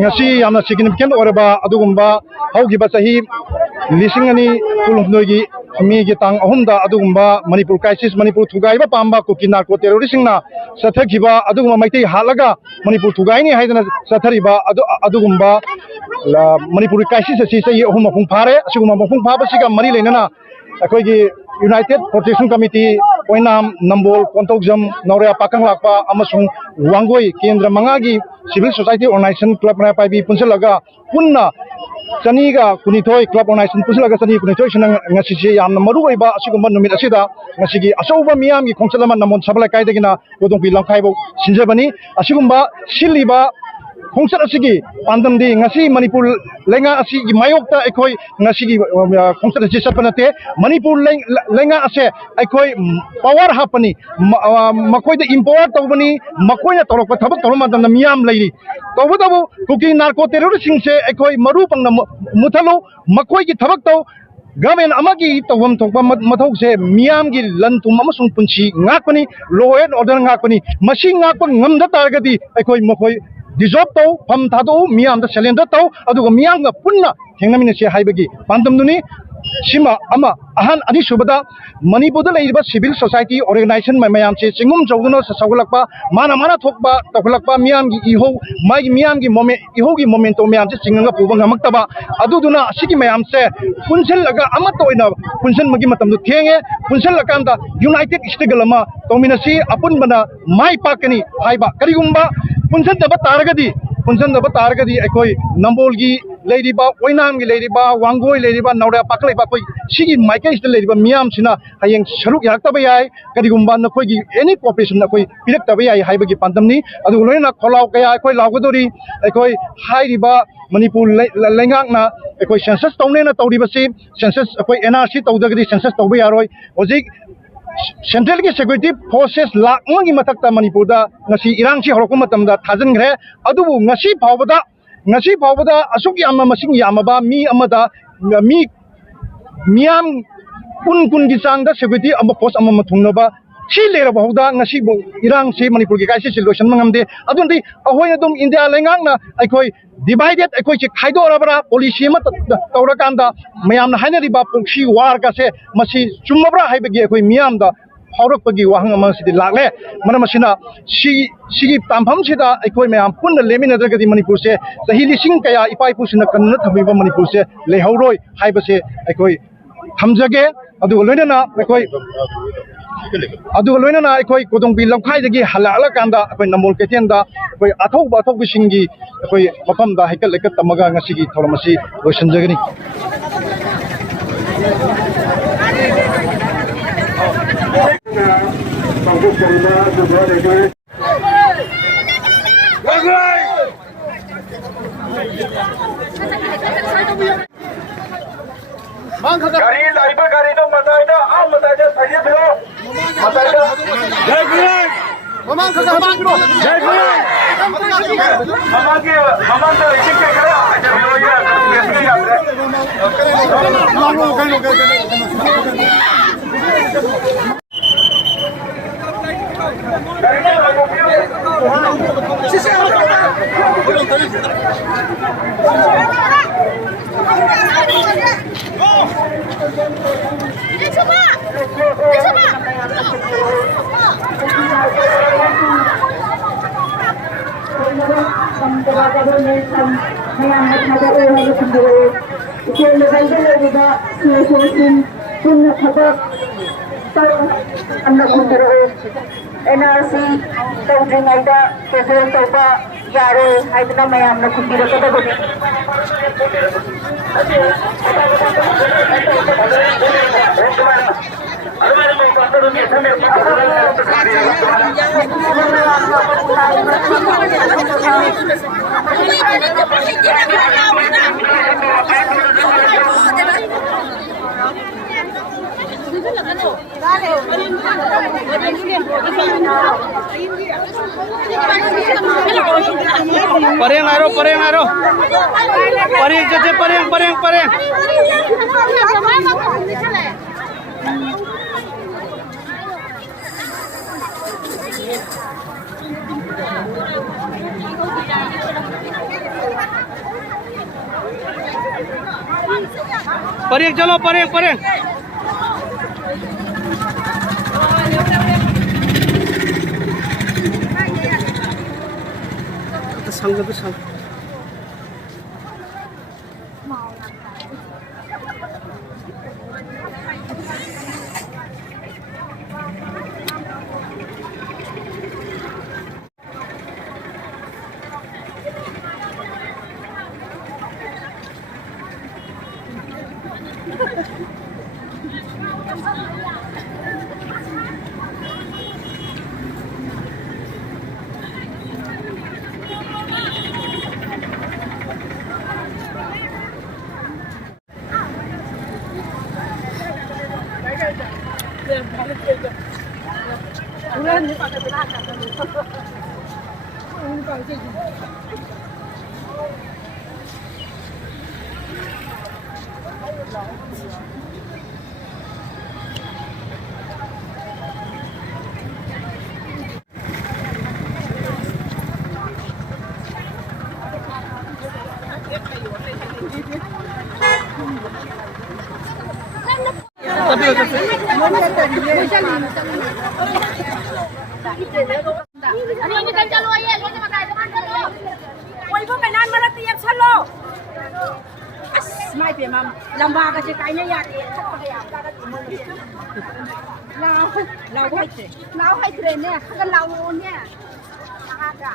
ngasi yamna significant oraba adugumba haugiba sahi lising ani kulumnoigi mi gi tang ahumda adugumba manipur crisis manipur thugaiba pamba kuki narco terroristing na sathagiba adugumba maitei halaga manipur thugaini haidana sathariba adugumba manipur crisis asi sai ahum mapung phare asiguma mapung phaba siga mari lenana akoigi United Protection Committee Oinam Nambol Kontokjam Naurea Pakang Lakpa amasung Wangoi Kendra Mangagi Civil Society Organization Club na paibi punsalaga punna chaniga kunithoi club organization pusalaga chani kunithoi sinang ngasisi yamna maru oiba asigumba numit asida ngasigi asauba miyamgi khongchalama namon sabala kaidagina kodongpi langkhaibo sinjabani asigumba siliba khongchat asigi pandamdi ngasi manipur lenga asigi mayokta ekoi ngasigi khongchat asi satpanate manipur lenga ase ekoi power hapani makoida empower tawbani makoina torokpa thabak toroma damna miyam leiri tawbadabu kuki narco terroristing se ekoi maru pangna muthalo makoigi thabak taw government amagi tawam thokpa mathok se miyam gi lantum amasung punchi ngakpani law and order ngakpani masi ngakpa ngamda targadi ekoi makoi dissolve taw pham thado miyam da cylinder taw aduga miyam ga punna thengnamina se haibagi pandamduni sima ama ahan ani subada manipur leiba civil society organization mayam che chingum jogduna sasaglakpa mana thokpa takulakpa miyam gi iho mai miyam gi moment iho gi momento miyam che chinganga puba ngamaktaba aduduna asigi mayam se punsel laga ama toina punsel magi matam du thenge punsel lakanda united stagalama tominasi apun bana mai pakani haiba karigumba punsan daba targadi ekoi nambolgi leiriba oinam gi leiriba wangoi leiriba nauda paklaiba koi sigi maikai sta leiriba miyam sina hayeng saruk yaktaba yai karigumba nakoi gi any cooperation nakoi pilaktaba yai haibagi pandamni adu loina kholau kaya ekoi lawgadori ekoi hairiba manipur lengak na ekoi census tawne na tawriba si census ekoi NRC tawdagadi census tawba yaroi hojik Central ki security forces lakmangi mathakta manipur da ngasi irang chi horokma matamda thajangre adubu ngasi phawbada asuk yamma masing yamaba mi amada mi miyam kun gi changda security amba post amma mathungnaba chi lera bahauda ngasi bo irang se manipur ki kaisi solution mangamde adundi ahoi adum India lengang na aikoi divided aikoi chi khaido rabara policy ma tawrakanda mayamna hainariba proxy war ka se masi chumabra haibagi aikoi miyam da haurakpagi wahang ama sidi lakle mana masina sigi tampham sida aikoi mayam punna leminadragadi manipur se sahi lising kaya ipai pusina kanna thamiba manipur se lehauroi haibase aikoi thamjage adu loinana aikoi loinana aikoi kodongbi lamkhaidagi halala kanda aikoi namol ketenda aikoi athok singi aikoi mafamda haikal lekat tamaga ngasigi thoramasi loisanjagani Gari laiba gari to mataida sahi bro mataida jai gulen mamang khaga jai gulen mamang to isik ke kara acha bro ya kesne yaad NRC tawdringaida kefel tawba yaro haidna mayamna khutirakadabani Pareng aro pareng jaje pareng Pareng chalo, pareng, pareng. Sang itu sang. Ano yung kan chalo ay lo ma kai man chalo oi bo kai nan mala tiap chalo as mai pe mam lamba ka che kai ne ya ke thak pa ya ka ka lao hai tre ne ka lao ne ha ka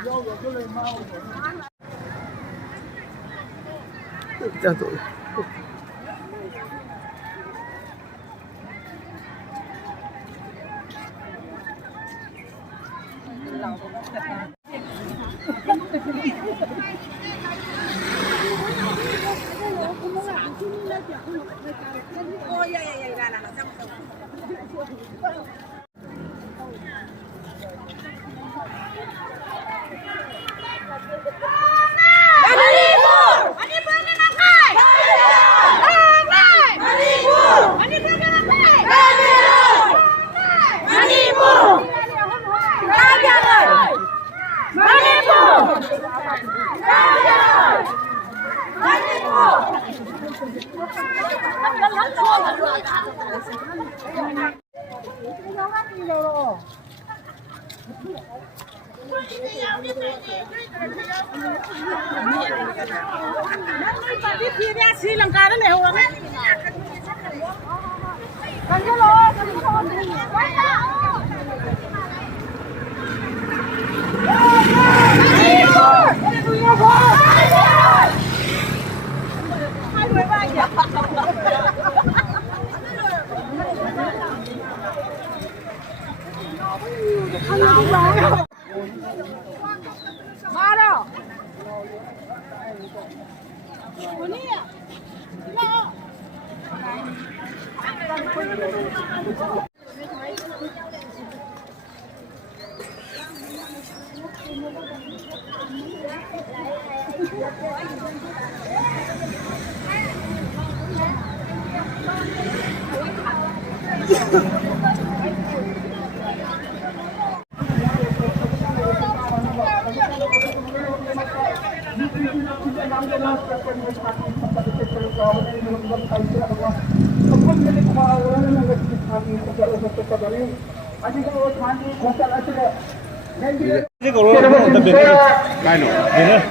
Jatuh. oh ya ya ya na na Sri Lanka đó này không? Con cái lô, con đi con đi. Ba đâu?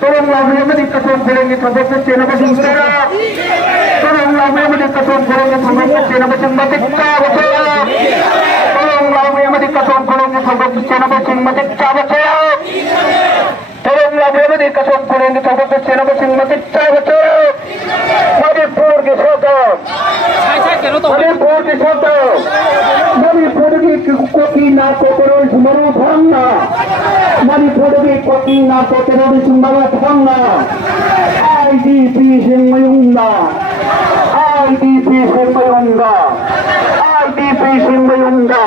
Tolong lagu di ketum goreng itu baca cina basing tera. Tolong lagu di ketum goreng itu baca cina basing batik ta baca. Tolong lagu di ketum goreng itu baca cina basing batik ta baca. Tolong lagu di ketum goreng itu baca cina basing batik ta baca. Manipur के शब्द मणिपुर के शब्द मणिपुर की कोकी ना कोतरो झुमरो भंगा मणिपुर की कोकी ना कोतरो झुमरो भंगा आईडीपी सिंगयुंगा आईडीपी सिंगयुंगा आईडीपी सिंगयुंगा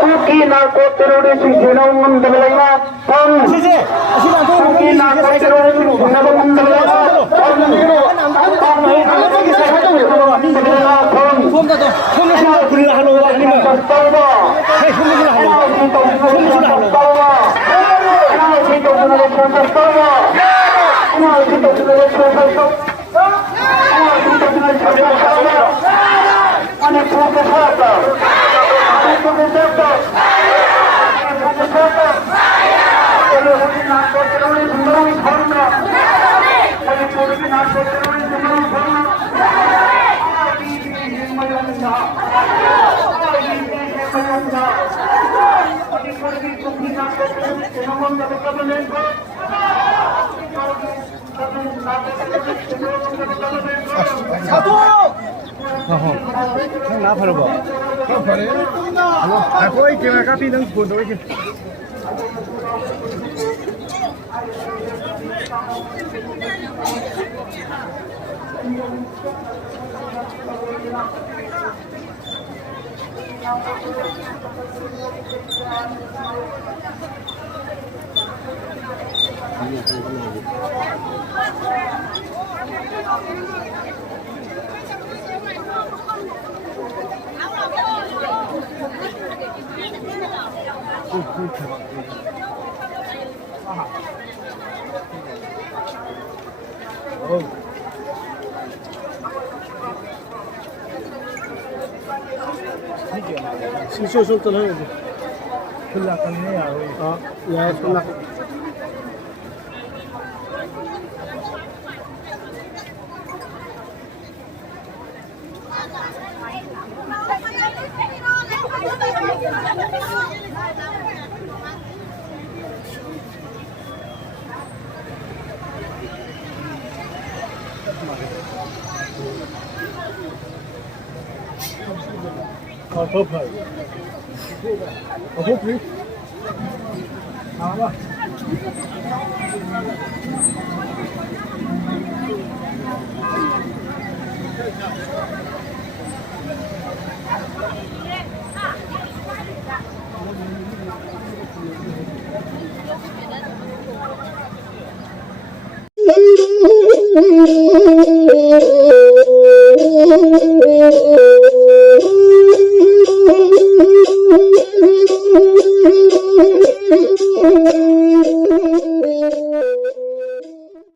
कोकी ना कोतरो झुमरो मंदलैया भंग कोकी ना कोतरो झुमरो मंदलैया Hey, 나 바로 봐. 그래? 아, 거기 걔가 카피는 보도 이게. शीशो तो नहीं है खुला करने आ रही हां ये खुला Hopefully. Hopefully. Oh